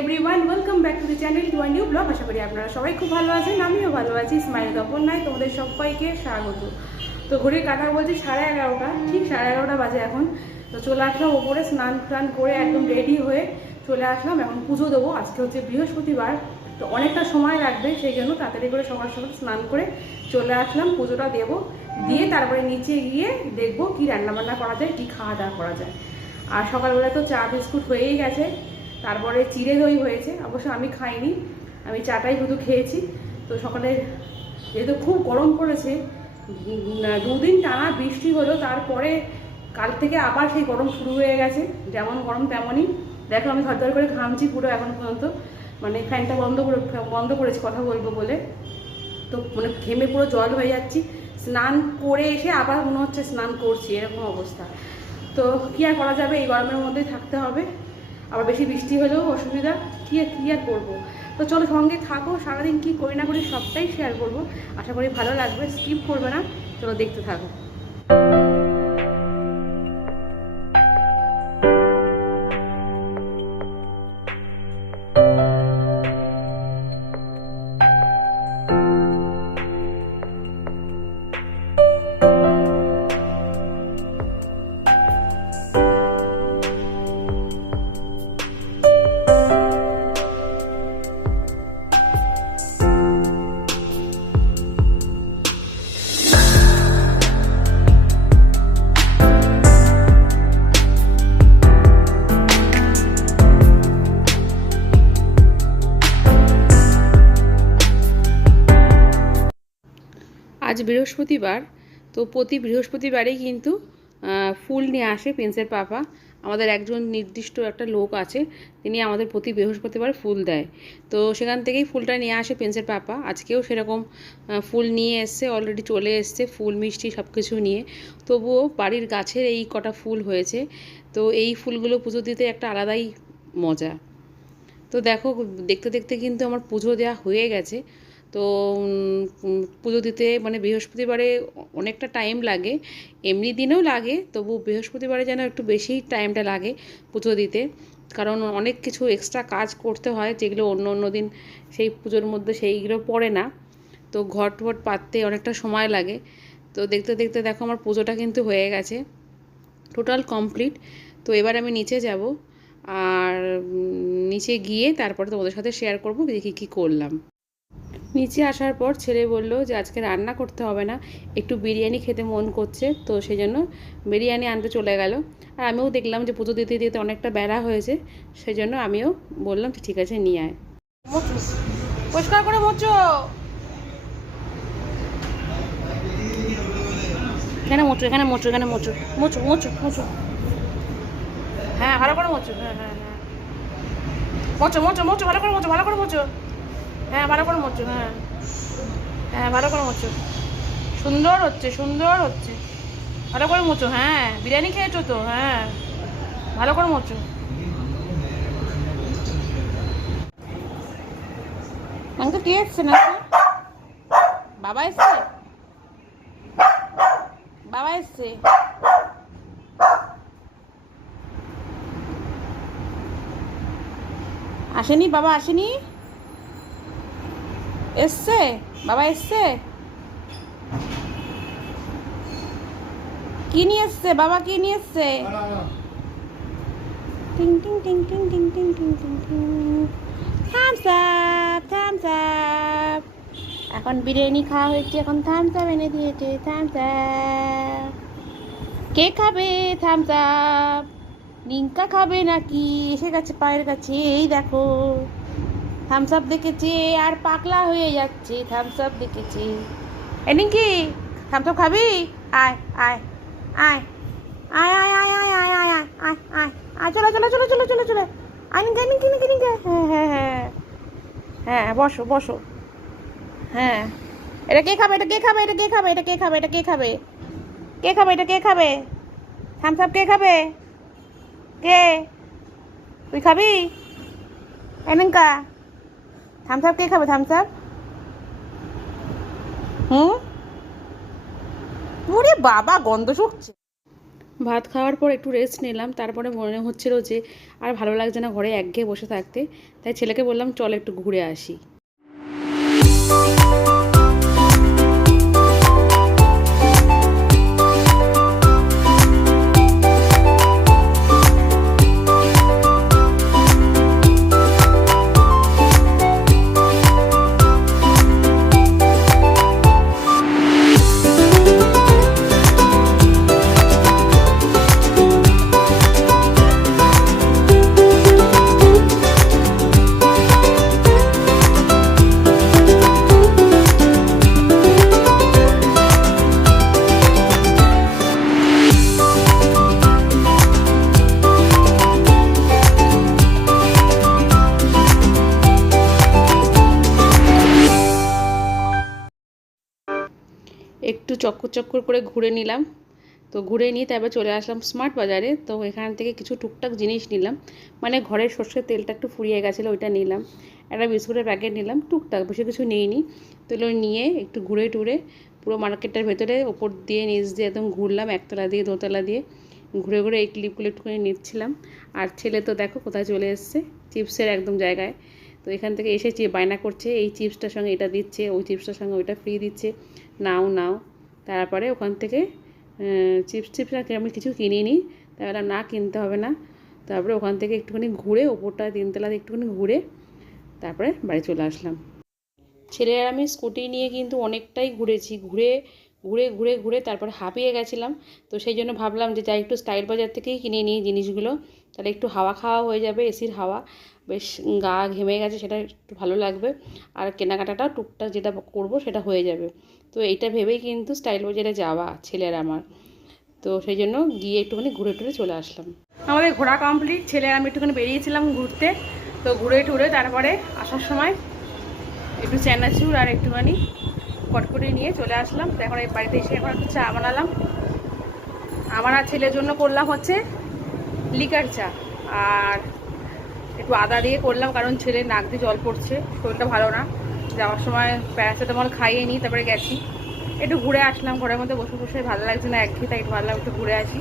Everyone welcome back to the channel to new blog আশা করি আপনারা সবাই খুব ভালো আছেন, আমিও ভালো আছি স্মাইল তপন নাই, তোমাদের সবাইকে স্বাগত। তো ঘড়ির কাটা বলছি সাড়ে এগারোটা, ঠিক সাড়ে এগারোটা বাজে এখন। তো চলে আসলাম ওপরে স্নান টান করে একদম রেডি হয়ে চলে আসলাম। এখন পুজো দেবো, আজকে হচ্ছে বৃহস্পতিবার, তো অনেকটা সময় লাগবে, সেই জন্য তাড়াতাড়ি করে সকাল সকাল স্নান করে চলে আসলাম, পুজোটা দেবো। দিয়ে তারপরে নিচে গিয়ে দেখব কি রান্নাবান্না করা যায়, কী খাওয়া দাওয়া করা যায়। আর সকালবেলা তো চা বিস্কুট হয়েই গেছে। তারপরে চিড়ে দই হয়েছে, অবশ্য আমি খাইনি, আমি চাটাই শুধু খেয়েছি। তো সকালে যেহেতু খুব গরম পড়েছে দুদিন টানা বৃষ্টি হলো, তারপরে কাল থেকে আবার সেই গরম শুরু হয়ে গেছে, যেমন গরম তেমনই। দেখো আমি ধর করে ঘামছি পুরো এখন পর্যন্ত মানে ফ্যানটা বন্ধ করে, বন্ধ করেছি, কথা বলব বলে। তো মানে ঘেমে পুরো জল হয়ে যাচ্ছি, স্নান করে এসে আবার মনে হচ্ছে স্নান করছি, এরকম অবস্থা। তো কী আর করা যাবে, এই গরমের মধ্যেই থাকতে হবে। আবার বেশি বৃষ্টি হলেও অসুবিধা, কী আর কী আর করব? তো চলো সঙ্গে থাকো, সারাদিন কী করি না করি সবটাই শেয়ার করব। আশা করি ভালো লাগবে স্কিপ করবে না, চলো দেখতে থাকো। বৃহস্পতিবার, তো প্রতি বৃহস্পতিবারেই কিন্তু ফুল নিয়ে আসে প্রিন্সের পাপা। আমাদের একজন নির্দিষ্ট একটা লোক আছে, তিনি আমাদের প্রতি বৃহস্পতিবার ফুল দেয়। তো সেখান থেকেই ফুলটা নিয়ে আসে প্রিন্সের পাপা। আজকেও সেরকম ফুল নিয়ে এসছে অলরেডি চলে এসছে, ফুল, মিষ্টি সব কিছু নিয়ে। তবুও বাড়ির গাছের এই কটা ফুল হয়েছে। তো এই ফুলগুলো পুজো দিতে একটা আলাদাই মজা। তো দেখো, দেখতে দেখতে কিন্তু আমার পুজো দেওয়া হয়ে গেছে। তো পুজো দিতে মানে বৃহস্পতিবারে অনেকটা টাইম লাগে। এমনি দিনেও লাগে, তবু বৃহস্পতিবারে যেন একটু বেশি টাইমটা লাগে পুজো দিতে। কারণ অনেক কিছু এক্সট্রা কাজ করতে হয়, যেগুলো অন্য অন্য দিন সেই পুজোর মধ্যে সেইগুলো পড়ে না। তো ঘট ভট পাততে অনেকটা সময় লাগে। তো দেখতে দেখতে দেখো আমার পুজোটা কিন্তু হয়ে গেছে। টোটাল কমপ্লিট তো এবার আমি নিচে যাব। আর নিচে গিয়ে তারপরে তোমাদের সাথে শেয়ার করব দেখি কী করলাম। নিচে আসার পর ছেলে বলল যে, আজকে রান্না করতে হবে না। একটু বিরিয়ানি খেতে মন করছে। তো সেই জন্য বিরিয়ানি আনতে চলে গেল। আর আমিও দেখলাম যে, পুজো দিতে দিতে অনেকটা বেড়া হয়েছে। সেই জন্য আমিও বললাম ঠিক আছে, নিয়ে আয়। পরিষ্কার করে মোচো এখানে মোচো এখানে মোচো এখানে মোচো মোচো মোচো মোচো হ্যাঁ ভালো করে মোচো হ্যাঁ হ্যাঁ হ্যাঁ। মোচো মোচো মোচো ভালো করে মোচো ভালো করে মোচো হ্যাঁ ভালো করে মোচো হ্যাঁ। হ্যাঁ ভালো করে মোচো সুন্দর হচ্ছে সুন্দর হচ্ছে। ভালো করে মোচো হ্যাঁ। বিরিয়ানি খেয়েছো তো হ্যাঁ। ভালো করে মোচো মাংস কে এসছে না বাবা এসছে? বাবা এসছে। আসেনি, বাবা আসেনি? এসছে? বাবা এসছে? কি নিয়ে এসছে? বাবা কি নিয়ে এসছে? টিং টিং টিং টিং টিং টিং টিং টিং টিং। থামস আপ থামস আপ এখন বিরিয়ানি খাওয়া হয়েছে, এখন থামস আপ এনে দিয়েছে থামস আপ কে খাবে? থামস আপ নিঙ্কা খাবে নাকি? এসে গেছে পায়ের কাছে, এই দেখো। থামস আপ দেখেছি আর পাকলা হয়ে যাচ্ছি থামস আপ দেখেছি এ নিঙ্কি থামস আপ খাবি আয় আয় আয় আয় আয় আয় আয় আয় আয় আয় আয় আয় আয় চলো চলো চলো চলো চলো চলো আয় নিঙ্কা নিঙ্কি নিঙ্কি নিঙ্কা হ্যাঁ হ্যাঁ হ্যাঁ হ্যাঁ বসো বসো হ্যাঁ এটা কে খাবে এটা কে খাবে এটা কে খাবে এটা কে খাবে এটা কে খাবে কে খাবে এটা কে খাবে থামস আপ কে খাবে কে তুই খাবি এনেঙ্কা থামস আপ কে খাবে থামস আপ হুম ওরে বাবা, গন্ধ শুকছে। ভাত খাওয়ার পর একটু রেস্ট নিলাম, তারপরে মনে হচ্ছিল যে আর ভালো লাগছে না ঘরে একঘেয়ে বসে থাকতে। তাই ছেলেকে বললাম, চল একটু ঘুরে আসি। চক্কর চক্কর করে ঘুরে নিলাম। তো ঘুরে নিয়ে তারপর চলে আসলাম স্মার্ট বাজারে। তো এখান থেকে কিছু টুকটাক জিনিস নিলাম। মানে ঘরের সর্ষের তেলটা একটু ফুরিয়ে গেছিল, ওইটা নিলাম। একটা বিস্কুটের প্যাকেট নিলাম, টুকটাক, বেশি কিছু নিইনি। তো এগুলো নিয়ে একটু ঘুরে টুরে পুরো মার্কেটটার ভেতরে, ওপর দিয়ে, নিচ দিয়ে একদম ঘুরলাম, একতলা দিয়ে, দোতলা দিয়ে। ঘুরে ঘুরে এই ক্লিপগুলো একটুখানি নিচ্ছিলাম। আর ছেলে তো দেখো কোথায় চলে এসছে, চিপসের একদম জায়গায়। তো এখান থেকে এসে বায়না করছে, এই চিপসটার সঙ্গে এটা দিচ্ছে, ওই চিপসটার সঙ্গে ওইটা ফ্রি দিচ্ছে। নাও নাও। তারপরে ওখান থেকে চিপস টিপস আর আমি কিছু কিনিনি। তাই বললাম না, কিনতে হবে না। তারপরে ওখান থেকে একটুখানি ঘুরে, ওপরটা তিনতলাতে একটুখানি ঘুরে তারপরে বাড়ি চলে আসলাম। ছেলে আর আমি স্কুটি নিয়ে কিন্তু অনেকটাই ঘুরেছি। ঘুরে ঘুরে ঘুরে ঘুরে তারপরে হাঁপিয়ে গেছিলাম। তো সেই জন্য ভাবলাম যে যাই, একটু স্টাইল বাজার থেকেই কিনে নিই জিনিসগুলো। তাহলে একটু হাওয়া খাওয়া হয়ে যাবে, এসির হাওয়া। বেশ গা ঘেমে গেছে, সেটা একটু ভালো লাগবে। আর কেনাকাটাটা টুকটাক যেটা করব সেটা হয়ে যাবে। তো এইটা ভেবেই কিন্তু স্টাইল বাজারে যাওয়া ছেলের আমার। তো সেই জন্য গিয়ে একটুখানি ঘুরে টুরে চলে আসলাম। আমাদের ঘোরা কমপ্লিট ছেলে আমি একটুখানি বেরিয়েছিলাম ঘুরতে। তো ঘুরে টুরে তারপরে আসার সময় একটু চানাচুর আর একটুখানি কটকটি নিয়ে চলে আসলাম। তো এখন এই বাড়িতে এসে এখন একটু চা বানালাম। আমার আর ছেলের জন্য করলাম হচ্ছে লিকার চা। আর একটু আদা দিয়ে করলাম, কারণ ছেলের নাক দিয়ে জল পড়ছে, শরীরটা ভালো না। যাওয়ার সময় প্যারাসিটামল খাইয়ে নিই, তারপরে গেছি। একটু ঘুরে আসলাম, ঘরের মধ্যে বসে বসে ভালো লাগছে না একঘেয়ে তাই একটু ভাবলাম একটু ঘুরে আসি।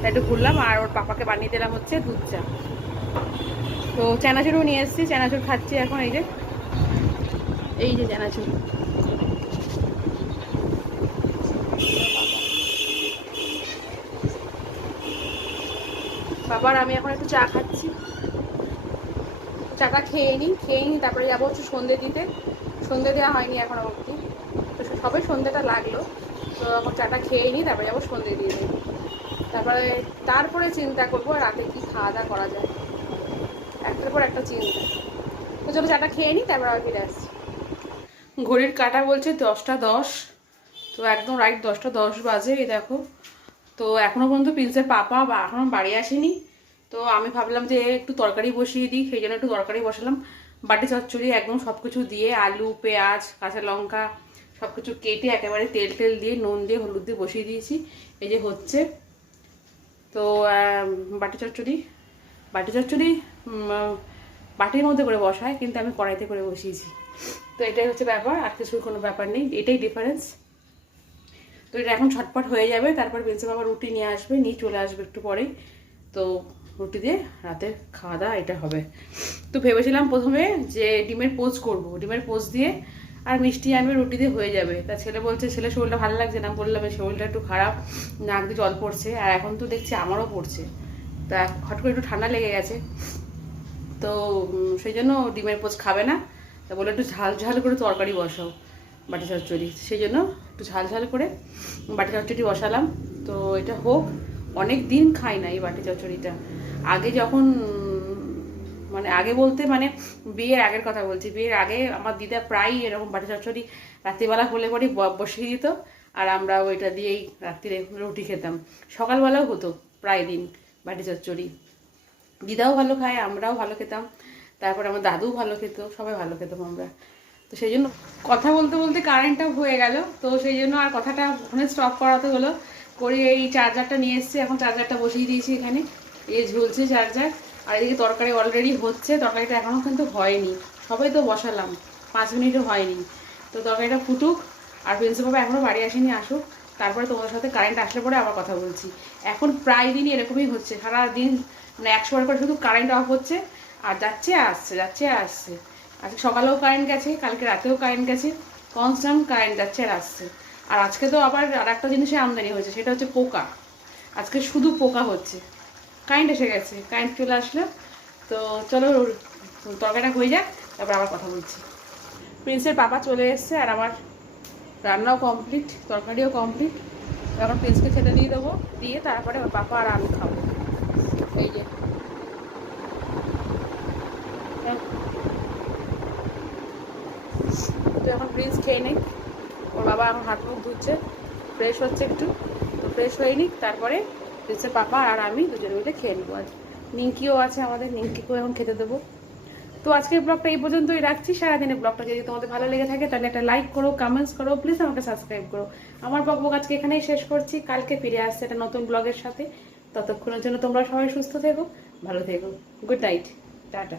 তাই একটু ঘুরলাম, আর ওর পাপাকে বানিয়ে দিলাম হচ্ছে দুধ চা। তো চানাচুরও নিয়ে এসেছি, চানাচুর খাচ্ছি এখন, এই যে। এই যে চানাচুর। বাবার, আমি এখন একটু চা খাচ্ছি। চাটা খেয়ে নিই খেয়ে নিই, তারপরে যাব হচ্ছে সন্ধে দিতে। সন্ধে দেওয়া হয়নি এখন অবধি। তো সবে সন্ধেটা লাগল। তো এখন চাটা খেয়ে নিই তারপরে যাব সন্ধে দিয়ে দিই তারপরে তারপরে চিন্তা করব রাতে কি খাওয়া দাওয়া করা যায়। একটার পর একটা চিন্তা। তো চলো চাটা খেয়ে নিই, তারপরে আবার ফিরে আসছি। ঘড়ির কাটা বলছে দশটা দশ। তো একদম রাইট দশটা দশ বাজে, এই দেখো। তো এখনও পর্যন্ত প্রিন্সের পাপা বা এখনও বাড়ি আসেনি। তো আমি ভাবলাম যে একটু তরকারি বসিয়ে দিই, সেই জন্য একটু তরকারি বসালাম। বাটি চচ্চড়ি একদম সব কিছু দিয়ে, আলু, পেঁয়াজ, কাঁচা লঙ্কা সব কিছু কেটে একেবারে তেল টেল দিয়ে, নুন দিয়ে, হলুদ দিয়ে বসিয়ে দিয়েছি। এই যে হচ্ছে। তো বাটি চচ্চড়ি। বাটি চচ্চড়ি বাটির মধ্যে করে বসায়, কিন্তু আমি কড়াইতে করে বসিয়েছি। তো এটাই হচ্ছে ব্যাপার, আর কিছুর কোনো ব্যাপার নেই। এটাই ডিফারেন্স তো এটা এখন ছটপট হয়ে যাবে। তারপর বেঞ্চে বাবা রুটি নিয়ে আসবে, নিয়ে চলে আসবে একটু পরেই। তো রুটি দিয়ে রাতের খাওয়া দাওয়া এটা হবে। তো ভেবেছিলাম প্রথমে যে ডিমের পোচ করব। ডিমের পোচ দিয়ে আর মিষ্টি আনবে, রুটি দিয়ে হয়ে যাবে। তা ছেলে বলছে, ছেলে, শরীরটা ভালো লাগছে না? বললাম শরীরটা একটু খারাপ, নাক দিয়ে জল পড়ছে, আর এখন তো দেখছি আমারও পড়ছে। তা হট করে একটু ঠান্ডা লেগে গেছে। তো সেই জন্য ডিমের পোচ খাবে না। তা বলে একটু ঝাল ঝাল করে তরকারি বসাও, বাটি চচ্চড়ি। সেই জন্য একটু ঝাল ঝাল করে বাটি চচ্চড়ি বসালাম। তো এটা হোক, অনেক দিন খাই না এই বাটি চচ্চড়িটা। আগে যখন মানে আগে বলতে মানে বিয়ের আগের কথা বলছি। বিয়ের আগে আমার দিদা প্রায়ই এরকম বাটি চচ্চড়ি রাত্রিবেলা হলে পরে বসিয়ে দিত আর আমরা ওইটা দিয়েই রাত্রিরে রুটি খেতাম। সকালবেলাও হতো প্রায় দিন বাটি চচ্চড়ি। দিদাও ভালো খায়, আমরাও ভালো খেতাম। তারপর আমার দাদুও ভালো খেত, সবাই ভালো খেতাম আমরা। তো সেই জন্য কথা বলতে বলতে কারেন্টটাও হয়ে গেল। তো সেই জন্য আর কথাটা ওখানে স্টপ করাতে হলো। করে এই চার্জারটা নিয়ে এসেছি, এখন চার্জারটা বসিয়ে দিয়েছি এখানে। এই ঝুলছে চার্জার আর এদিকে তরকারি অলরেডি হচ্ছে, তরকারিটা এখনও কিন্তু হয়নি। সবাই তো বসালাম, পাঁচ মিনিটও হয়নি। তো তরকারিটা ফুটুক, আর প্রিন্সিপাল এখনও বাড়ি আসেনি, আসুক। তারপরে তোমাদের সাথে কারেন্ট আসলে পরে আবার কথা বলছি। এখন প্রায় দিনই এরকমই হচ্ছে সারা দিন মানে একশো বার করে শুধু কারেন্ট অফ হচ্ছে। আর যাচ্ছে, আসছে যাচ্ছে, আসছে। আজকে সকালেও কারেন্ট গেছে, কালকে রাতেও কারেন্ট গেছে কনস্ট্যান্ট কারেন্ট যাচ্ছে আর আসছে। আর আজকে তো আবার আর একটা জিনিসে আমদানি হয়েছে, সেটা হচ্ছে পোকা। আজকে শুধু পোকা হচ্ছে। কারেন্ট এসে গেছে কারেন্ট চলে আসলো। তো চলো, তরকারিটা হয়ে যাক, তারপর আবার কথা বলছি। প্রিন্সের পাপা চলে এসছে আর আমার রান্নাও কমপ্লিট তরকারিও কমপ্লিট এখন প্রিন্সকে খেতে দিয়ে দেবো, দিয়ে তারপরে ওর পাপা আর আমি খাব। এই যে। তো এখন প্রিন্স খেয়ে নিক। ওর বাবা এখন হাত মুখ ধুচ্ছে ফ্রেশ হচ্ছে একটু। তো ফ্রেশ হয়ে নিক, তারপরে প্রিন্সের পাপা আর আমি দুজনে মিলে খেয়ে নেব আজ। নিঙ্কিও আছে আমাদের, নিঙ্কিকেও এখন খেতে দেবো। তো আজকের ব্লগটা এই পর্যন্তই রাখছি। সারাদিনের ব্লগটা যদি তোমাদের ভালো লেগে থাকে, তাহলে একটা লাইক করো কমেন্টস করো প্লিজ আমাকে সাবস্ক্রাইব করো। আমার বকবক আজকে এখানেই শেষ করছি। কালকে ফিরে আসছে একটা নতুন ব্লগের সাথে। ততক্ষণের জন্য তোমরা সবাই সুস্থ থেকো, ভালো থেকো। Good night tata